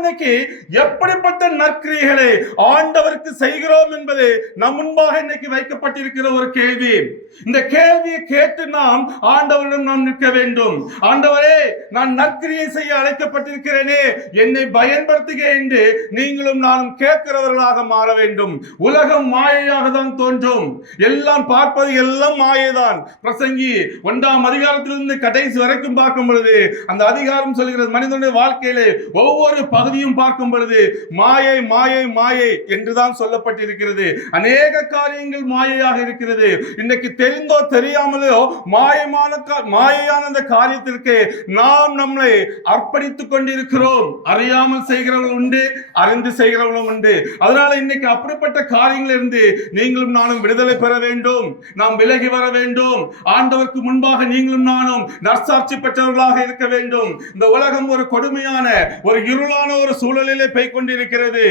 இன்னைக்கு எப்படிப்பட்ட நற்கிரியைகளை ஆண்டவருக்கு செய்கிறோம் என்பது நம் முன்பாக இன்னைக்கு வைக்கப்பட்டிருக்கிற ஒரு கேள்வி. இந்த கேள்வியை கேட்டு நாம் ஆண்டவரிடம் நாம் நிற்க வேண்டும். ஆண்டவரே, நான் நற்கிரியை செய்ய அழைக்கப்பட்டிருக்கிறேனே, என்னை பயன்படுத்துக என்று நீங்களும் நானும் கேட்கிறவர்களாக மாற வேண்டும். உலகம் மாயையாக தான் தோன்றும். எல்லாம் பார்ப்பது எல்லாம் மாயைதான். பிரசங்கி 1ஆம் அதிகாரத்திலிருந்து கடைசி வரைக்கும் பார்க்கும் பொழுது அந்த அதிகாரம் சொல்கிறது, மனிதனுடைய வாழ்க்கையிலே ஒவ்வொரு பகுதியும் பார்க்கும் பொழுது மாயை மாயை மாயை என்றுதான் சொல்லப்பட்டிருக்கிறது. அநேக காரியங்கள் மாயையாக இருக்கிறது. இன்னைக்கு தெரிந்தோ தெரியாமலோ மாயையான அந்த காரியத்திற்கு நாம் நம்மை அர்ப்பணித்துக் கொண்டிருக்கிறோம். அறியாமல் செய்கிறவர்கள் உண்டு, அறிந்து செய்கிறவர்களும் உண்டு. அதனால இன்னைக்கு அப்படிப்பட்ட காரியங்கள் இருந்து நீங்களும் நானும் விடுதலை பெற வேண்டும். நாம் விலகி வர வேண்டும். ஆண்டவருக்கு முன்பாக நீங்களும் நானும் நற்சாட்சி பெற்றவர்களாக இருக்க வேண்டும். இந்த உலகம் ஒரு கொடுமையான, ஒரு இருளான ஒரு சூழலிலே போய்க் கொண்டிருக்கிறது.